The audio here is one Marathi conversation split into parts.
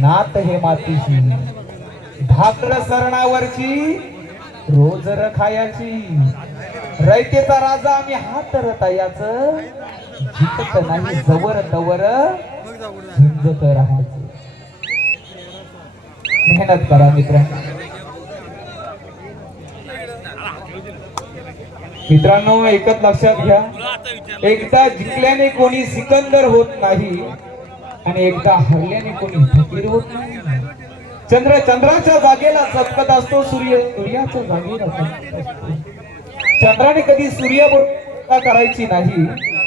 नात हे मातीशी भाकर सरणावरची रोज रखायाची. रयतेचा राजा आम्ही हात रतायाच जिंकत नाही जवर तवर झुंजत राहायचं. मेहनत करा मित्रांनो मित्रांनो एकच लक्षात घ्या. एकदा जिंकल्याने कोणी सिकंदर होत नाही. आणि एकदा हरल्याने कोणी फकीर होत नाही. चंद्र चंद्राच्या जागेला चपकत असतो सूर्य सूर्याच्या जागेला चंद्राने कधी सूर्याबरोबर करायची नाही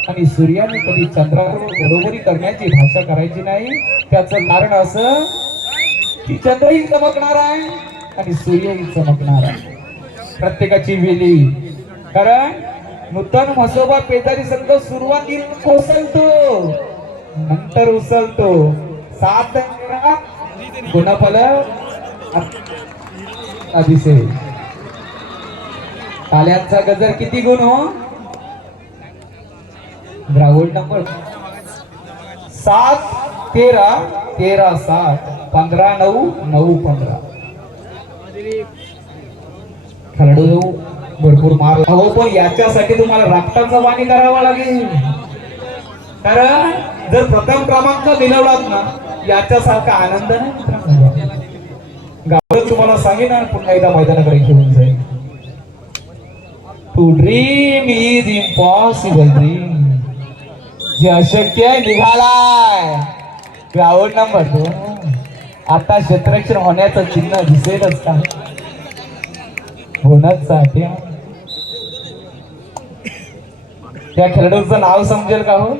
आणि सूर्याने कधी चंद्राबरोबर बरोबरी करण्याची भाषा करायची नाही. त्याचं कारण असं की चंद्रही चमकणार आहे आणि सूर्यही चमकणार आहे. प्रत्येकाची वेली. कारण नूतन म्हसोबा पेदारी संघ सुरुवातीला कोसळतो. नंतर उचलतो सात गुणफल दिसेल ताल्यांचा गजर किती गुण हो? ग्राउंड नंबर सात तेरा तेरा सात पंधरा नऊ नऊ पंधरा. खेळाडू भरपूर मार. अहो पण याच्यासाठी तुम्हाला रक्ताचा पाणी करावा लागेल. कारण जर प्रथम क्रमांक मिळवलात ना याच्यासारखा आनंद नाही गावात तुम्हाला सांगेन ना पुन्हा एकदा मैदानाकडे घेऊन जाईल to dream is impossible dream जे अशक्य आहे निघालाय. ग्राउंड नंबर दोन आता क्षेत्ररक्षण होण्याचं चिन्ह दिसेलच का? होणार साठी. त्या खेळाडूचं नाव समजेल का हो?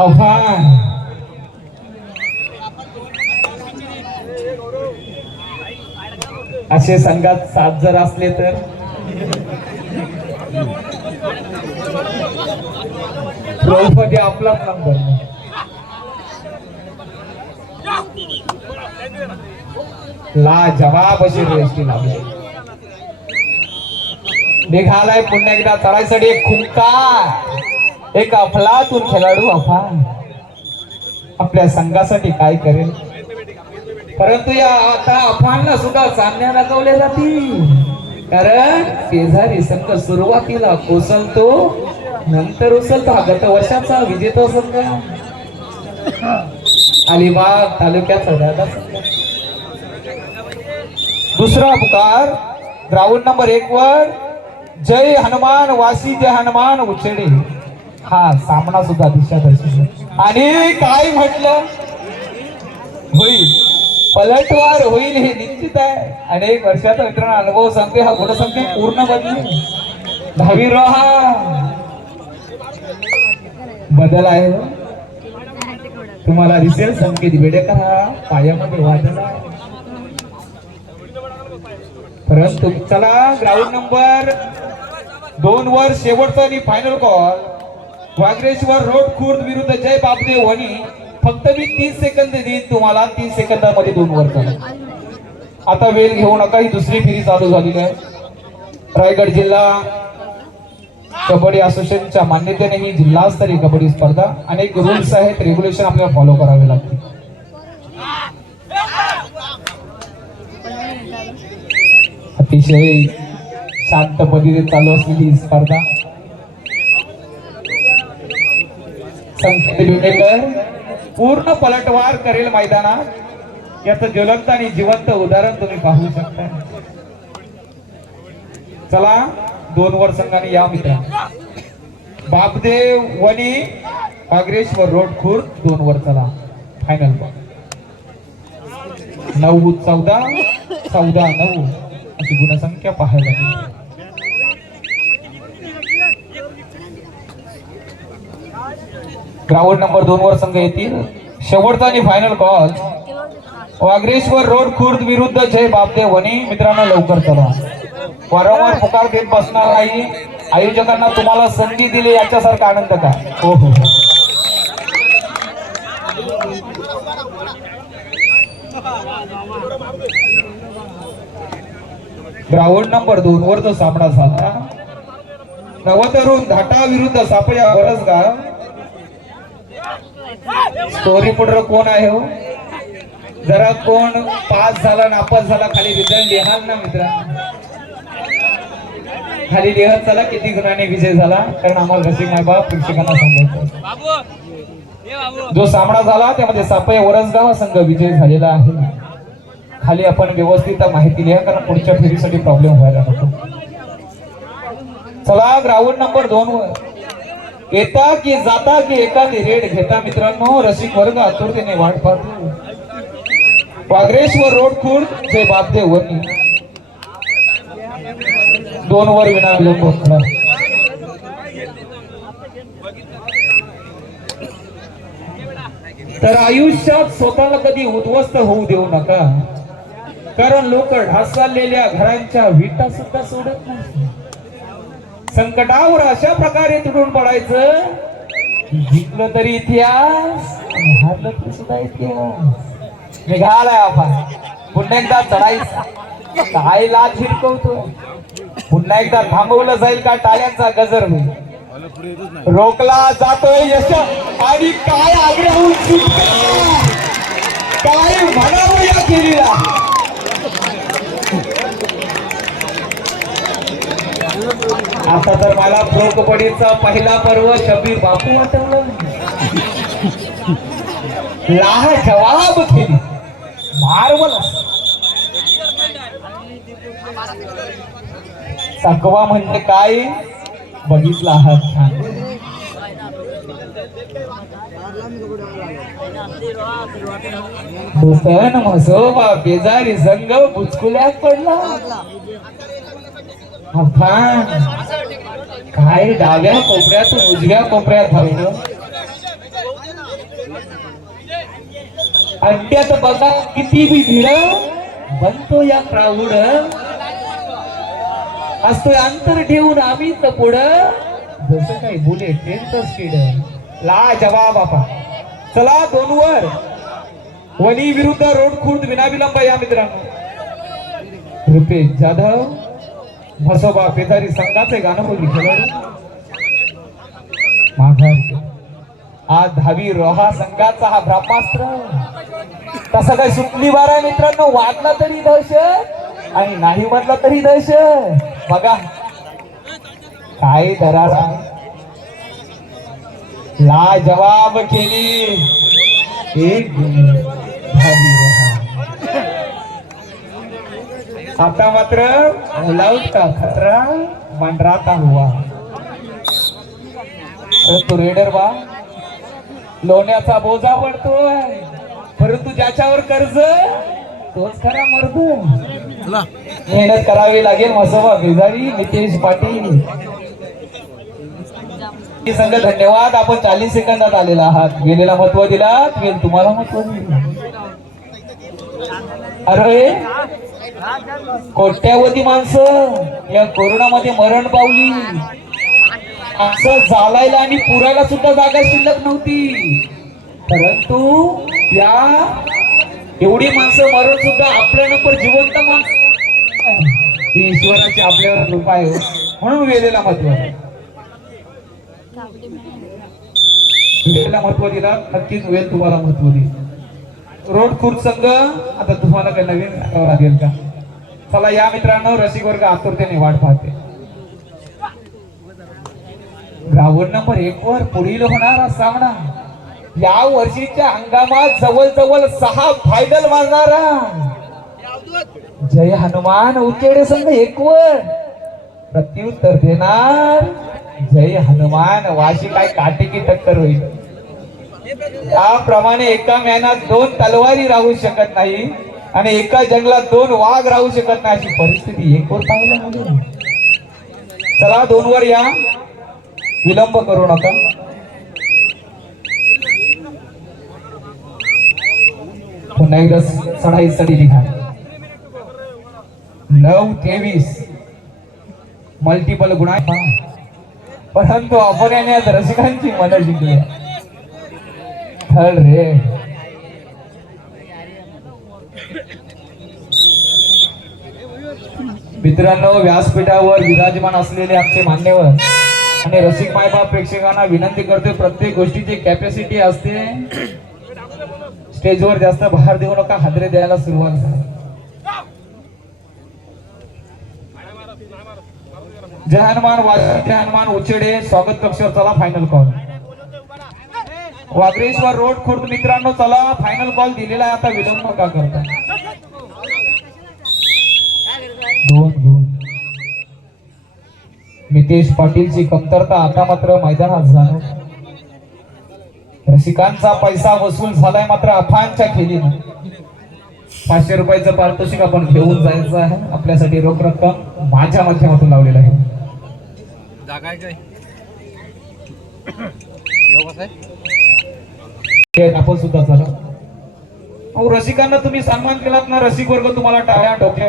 अफान असे संघात सात जर असले तर? द्रौपदी आपला नंबर ला जवाब अशी रेस्टी लागली. निघालाय पुन्हा एकदा चढायसाठी एक खुंका एक अफलातून खेळाडू अफान. आपल्या संघासाठी काय करेल? परंतु या आता अफांना सुद्धा सामन्या दाखवल्या जातील. कारण शेजारी संघ सुरुवातीला कोसलतो नंतर उचलतो हा गत वर्षाचा विजेता संघ. अलिबाग तालुक्याचा दादा संघ. दुसरा पुकार ग्राउंड नंबर एक वर जय हनुमान वासी जय हनुमान उचडे. हा सामना सुद्धा दिशा आणि काय म्हटलं? होईल. पलटवार होईल हे निश्चित आहे. अनेक वर्षाचा मित्रांनो अनुभव सांगते हा गुणसंख्या पूर्ण बदल दहावी हा बदल आहे. तुम्हाला दिसेल संकेत वेडेकर हा पायामध्ये वाजला. परंतु चला ग्राउंड नंबर दोन वर शेवटचा आणि final call Wagreshwar road Khurd विरुद्ध जय बापदेव वणी फक्त मी तीस सेकंद देईन तुम्हाला तीस सेकंदामध्ये दोन वर आता वेळ घेऊ नका ही दुसरी फेरी चालू झालेली आहे. रायगड जिल्हा कबड्डी असोसिएशनच्या मान्यतेने ही जिल्हास्तरीय कबड्डी स्पर्धा अनेक रूल्स आहेत रेग्युलेशन आपल्याला फॉलो करावे लागतील. अतिशय शांत पद्धतीने चालू असलेली ही स्पर्धा. संकेत पूर्ण पलटवार करेल मैदानात. याचं ज्वलंत आणि जिवंत उदाहरण तुम्ही पाहू शकता. चला दोन वर संघाने या मित्र बापदेव वणी काग्रेश्वर रोड खुर्द दोन वर चला. फायनल नऊ चौदा चौदा नऊ. अशी गुणसंख्या पाहायला मिळते. ग्राउंड नंबर दोन वर संघ येतील. शेवटचा आणि final call Wagreshwar road Khurd विरुद्ध जय बापदेव वनी मित्रांनो लवकर चला. वारंवार पुकार देत बसणार नाही. आयोजकांना तुम्हाला संधी दिली याच्यासारखा आनंद का? हो हो, हो. ग्राउंड नंबर दोन वर तो सामना झाला. नवतरुण धाटा विरुद्ध सापळ्या बरस का स्टोरी पुढे कोण आहे हो? जरा कोण पास झाला नापास झाला खाली विजय लिहाल ना मित्रांनो खाली लिहत चला किती गुणाने विजय झाला कारण आम्हाला रसिक मायबाप प्रेक्षकांना सांगायचं जो सामना झाला त्यामध्ये सापय वरसगाव संघ विजय झालेला आहे. खाली आपण व्यवस्थित माहिती लिहा कारण पुढच्या फेरीसाठी प्रॉब्लेम व्हायला नको. चला ग्राउंड नंबर दोन वर. येता की जाता की एखादी रेड घेता मित्रांनो रसिक वर्ग आतुरतेने वाट पाहतो. वागरेश्वर रोड खुर्द जय बापदेव वनी. दोन वर विना विलंब होणार तर आयुष्यात स्वतःला कधी उद्ध्वस्त होऊ देऊ नका. कारण लोक ढासाललेल्या घरांच्या विटा सुद्धा सोडत नाही संकटावर अशा प्रकारे तुटून पडायचं. जिंकलं तरी इतिहास हारलं तरी सुद्धा इतिहास. निघालाय आपण. पुन्हा एकदा चढायचा. काय लाज हिरकवतो पुन्हा एकदा थांबवलं जाईल का टाळ्यांचा गजर होईल रोखला जातोय यश. आणि काय आग्रह काय म्हणावं या केलीला आता तर मला प्रो पहिला पर्व शबी बापू आठवला. लाह जवाब मार्वलस सकवा म्हणजे काय? बघितला आहात छान. भूषण म्हसोबा बेजारी संघ बुचकुल्यात पडला. काय डाव्या कोपऱ्यात उजव्या कोपऱ्यात हरवलं अड्ड्यात बघा किती बी भिड. बनतो या प्राऊड असतोय अंतर ठेवून आम्ही तर पुढं. जसं काही बुलेट ट्रेनचं स्पीड. ला जवाब आपा. चला दोन वर. वनी विरुद्ध रोड खुर्द विनाविलंब या मित्रांनो. रुपेश जाधव. म्हसोबा पेदारी संघाचे गाणं बोलली खेळाडू आज दहावी रोहा संघाचा हा ब्रह्मास्त्र. तसं काय सुटली बार आहे मित्रांनो वाटला तरी दहशत आणि नाही म्हटलं तरी दहशत. बघा. काय दरारा ला जवाब केली. एक गुणी दहावी रोहा आता मात्र मुलावत का खतरा? मंडराता हुआ तो रेडर बा. लोण्याचा बोजा पडतोय. परंतु ज्याच्यावर कर्ज तोच खरा मरतो मेहनत करावी लागेल मसोबा. बेजारी नितेश पाटील. संघ धन्यवाद. आपण चाळीस सेकंदात आलेला आहात. गेलेला महत्त्व दिला वेल तुम्हाला महत्त्व दिलं. अरे कोट्यावधी माणसं या कोरोनामध्ये मरण पावली. असं चालायला आणि पुरायला सुद्धा जागा शिल्लक नव्हती. परंतु या एवढी माणसं मरण सुद्धा आपल्या नंबर जिवंत माणसं. ही ईश्वराची आपल्यावर कृपा आहे हो. म्हणून वेळेला महत्त्व आहे. वेळेला महत्त्व दिला नक्कीच वेळ तुम्हाला महत्त्व देईल. रोड खुर्द संघ. आता तुम्हाला काही नवीन आठवं लागेल का? चला या मित्रांनो रसिक वर्ग आतुरतेने वाट पाहते. ग्राउंड नंबर एक वर पुढील होणारा सामना. या वर्षीच्या हंगामात जवळजवळ सहा फायनल मारणारा. जय हनुमान उच्चेडे संघ एक वर. प्रत्युत्तर देणार जय हनुमान. वाशी काय काटेकी टक्कर होईल. त्याप्रमाणे एका मॅनात दोन तलवारी राहू शकत नाही आणि एका जंगलात दोन वाघ राहू शकत नाही अशी परिस्थिती. एक वर पाहायला चला दोन वर या. विलंब करू नका. पुन्हा एकदा चढाई चढी लिहा नऊ तेवीस. मल्टिपल गुणा परंतु आपण याने आज रसिकांची मदत जिंकली थर्ड रे. मित्रांनो व्यासपीठावर विराजमान असलेले आमचे मान्यवर आणि रसिक मायबाप प्रेक्षकांना विनंती करतोय प्रत्येक गोष्टीची कॅपॅसिटी असते. स्टेजवर जास्त भार देऊ नका हादरे द्यायला सुरुवात झाली. जय हनुमान वाजवी हनुमान उचेडे स्वागत कक्षावर चला final call Wagreshwar road Khurd मित्रांनो चला फायनल कॉल दिलेला आहे. आता विलंब का करता दोन दोन. नितेश पाटीलची कमतरता आता मात्र मैदानात जाणव रसिकांचा पैसा वसूल झालाय मात्र अफांच्या खेळीनं. पाचशे रुपयाचं पारितोषिक आपण घेऊन जायचं आहे. आपल्यासाठी रोख रक्कम माझ्या माध्यमातून लावलेलं आहे जागा आहे काय येऊ कसं आहे ते आपण सुद्धा चला. अहो रसिकांना तुम्ही सन्मान केलात ना रसिक वर्ग तुम्हाला टाळ्या डोक्या